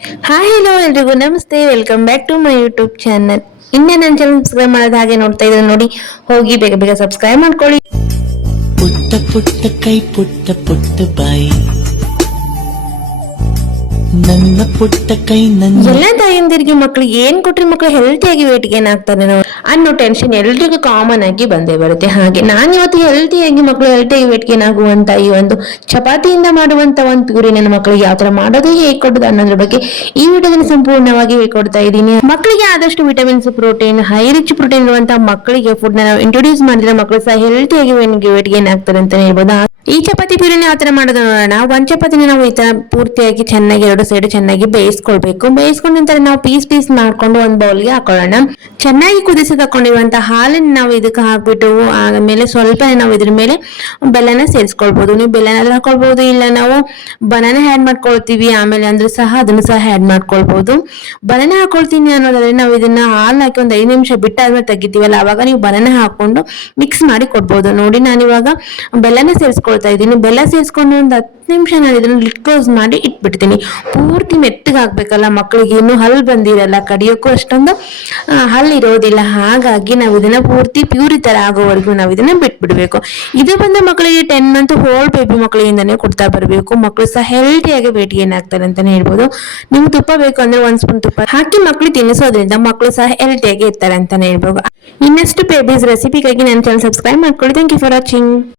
Hi hello ಎಲ್ರಿಗೂ ನಮಸ್ತೆ, welcome back to my YouTube channel. ಇನ್ನೇ ನನ್ನ ಚಾನಲ್ ಸಬ್ಸ್ಕ್ರೈಬ್ ಮಾಡೋದು ಹಾಗೆ ನೋಡ್ತಾ ಇದ್ರೆ ನೋಡಿ, ಹೋಗಿ ಬೇಗ ಬೇಗ ಸಬ್ಸ್ಕ್ರೈಬ್ ಮಾಡ್ಕೊಳ್ಳಿ. ಪುಟ್ಟ ಪುಟ್ಟ ಕೈ ಪುಟ್ಟ ಪುಟ್ಟ ಬಾಯಿ, ನನ್ನ ಪುಟ್ಟ ಕೈ ನನ್ನ ಎಲ್ಲ ತಾಯಂದಿರಿಗೆ ಮಕ್ಳಿಗೆ ಏನ್ ಕೊಟ್ರೆ ಮಕ್ಳು ಹೆಲ್ತಿಯಾಗಿ ವೇಟ್ ಗೇನ್ ಆಗ್ತಾರೆ ಅನ್ನೋ ಟೆನ್ಷನ್ ಎಲ್ರಿಗೂ ಕಾಮನ್ ಆಗಿ ಬಂದೇ ಬರುತ್ತೆ. ಹಾಗೆ ನಾನು ಇವತ್ತು ಹೆಲ್ತಿಯಾಗಿ ಮಕ್ಕಳು ಹೆಲ್ತಿಯಾಗಿ ವೇಟ್ ಗೇನ್ ಆಗುವಂತ ಈ ಒಂದು ಚಪಾತಿಯಿಂದ ಮಾಡುವಂತ ಒಂದು ಪ್ಯೂರಿ ನನ್ನ ಮಕ್ಕಳಿಗೆ ಯಾವ ತರ ಮಾಡೋದು, ಹೇಗೆ ಕೊಡೋದು ಅನ್ನೋದ್ರ ಬಗ್ಗೆ ಈ ವಿಡಿಯೋದಲ್ಲಿ ಸಂಪೂರ್ಣವಾಗಿ ಹೇಳ್ಕೊಡ್ತಾ ಇದ್ದೀನಿ. ಮಕ್ಕಳಿಗೆ ಆದಷ್ಟು vitamins, protein, high rich protein ಇರುವಂತಹ ಮಕ್ಕಳಿಗೆ ಫುಡ್ ನಾವು ಇಂಟ್ರೊಡ್ಯೂಸ್ ಮಾಡಿದ್ರೆ ಮಕ್ಕಳು ಸಹ ಹೆಲ್ತಿಯಾಗಿ ವೇಟ್ ಗೇನ್ ಆಗ್ತಾರೆ ಅಂತ ಹೇಳ್ಬೋದು. ಈ ಚಪಾತಿ ಪ್ಯೂರಿನ ಯಾವ ತರ ಮಾಡೋದು ನೋಡೋಣ. ಒಂದ್ ಚಪಾತಿನ ನಾವು ಈ ತರ ಪೂರ್ತಿಯಾಗಿ ಚೆನ್ನಾಗಿ ಎರಡು ಸೈಡ್ ಚೆನ್ನಾಗಿ ಬೇಯಿಸ್ಕೊಳ್ಬೇಕು. ಬೇಯಿಸ್ಕೊಂಡ ನಂತರ ನಾವು ಪೀಸ್ ಮಾಡ್ಕೊಂಡು ಒಂದ್ ಬೌಲ್ಗೆ ಹಾಕೊಳ್ಳೋಣ. ಚೆನ್ನಾಗಿ ಕುದಿಸಿ ತಕೊಂಡಿರುವಂತಹ ಹಾಲನ್ನ ನಾವು ಇದಕ್ಕೆ ಹಾಕ್ಬಿಟ್ಟು ಆಮೇಲೆ ಸ್ವಲ್ಪ ನಾವು ಇದ್ರ ಮೇಲೆ ಬೆಲ್ಲನ ಸೇರಿಸ್ಕೊಳ್ಬಹುದು. ನೀವು ಬೆಲ್ಲನಾದ್ರೂ ಹಾಕೊಳ್ಬಹುದು, ಇಲ್ಲ ನಾವು ಬನಾನಾ ಆ್ಯಡ್ ಮಾಡ್ಕೊಳ್ತೀವಿ ಆಮೇಲೆ ಅಂದ್ರೆ ಸಹ ಅದನ್ನು ಸಹ ಆ್ಯಡ್ ಮಾಡ್ಕೊಳ್ಬಹುದು. ಬನಾನಾ ಹಾಕೊಳ್ತೀನಿ ಅನ್ನೋದಾದ್ರೆ ನಾವು ಇದನ್ನ ಹಾಲು ಹಾಕಿ ಒಂದ್ 5 ನಿಮಿಷ ಬಿಟ್ಟಾದ್ಮೇಲೆ ತೆಗಿತೀವಲ್ಲ, ಅವಾಗ ನೀವು ಬನಾನಾ ಹಾಕೊಂಡು ಮಿಕ್ಸ್ ಮಾಡಿ ಕೊಡ್ಬೋದು. ನೋಡಿ ನಾನು ಇವಾಗ ಬೆಲ್ಲನ ಸೇರಿಸ್ಕೊಳ್ತಾ ಇದ್ದೀನಿ. ಬೆಲ್ಲ ಸೇರಿಸ್ಕೊಂಡು ಒಂದು 10 ನಿಮಿಷ ನಾನು ಇದನ್ನ ಲಿಡ್ ಕ್ಲೋಸ್ ಮಾಡಿ ಇಟ್ಬಿಡ್ತೀನಿ. ಪೂರ್ತಿ ಮೆತ್ತಗಾಗ್ಬೇಕಲ್ಲ, ಮಕ್ಕಳಿಗೆ ಇನ್ನೂ ಹಲ್ ಬಂದಿರಲ್ಲ, ಕಡಿಯೋಕ್ಕೂ ಅಷ್ಟೊಂದು ಹಲ್ ಇರೋದಿಲ್ಲ. ಹಾಗಾಗಿ ನಾವು ಇದನ್ನ ಪೂರ್ತಿ ಪ್ಯೂರಿ ತರ ಆಗೋವರೆಗೂ ನಾವು ಇದನ್ನ ಬಿಟ್ಬಿಡ್ಬೇಕು. ಇದು ಬಂದು ಮಕ್ಕಳಿಗೆ 10 ಮಂತ್ ಹೋಲ್ ಬೇಬಿ ಮಕ್ಕಳಿಂದಾನೇ ಕೊಡ್ತಾ ಬರಬೇಕು. ಮಕ್ಕಳು ಸಹ ಹೆಲ್ತಿಯಾಗಿ ವೇಟ್ ಗೇನ್ ಆಗ್ತಾರೆ ಅಂತಾನೆ ಹೇಳ್ಬೋದು. ನಿಮ್ಗೆ ತುಪ್ಪ ಬೇಕು ಅಂದ್ರೆ 1 ಸ್ಪೂನ್ ತುಪ್ಪ ಹಾಕಿ ಮಕ್ಕಳು ತಿನ್ನಿಸೋದ್ರಿಂದ ಮಕ್ಕಳು ಸಹ ಹೆಲ್ತಿಯಾಗಿ ಇರ್ತಾರೆ ಅಂತಾನೆ ಹೇಳ್ಬೋದು. ಇನ್ನಷ್ಟು ಬೇಬೀಸ್ ರೆಸಿಪಿಗಾಗಿ ನನ್ನ ಚಾನಲ್ ಸಬ್ಸ್ಕ್ರೈಬ್ ಮಾಡ್ಕೊಳ್ಳಿ. Thank you for watching.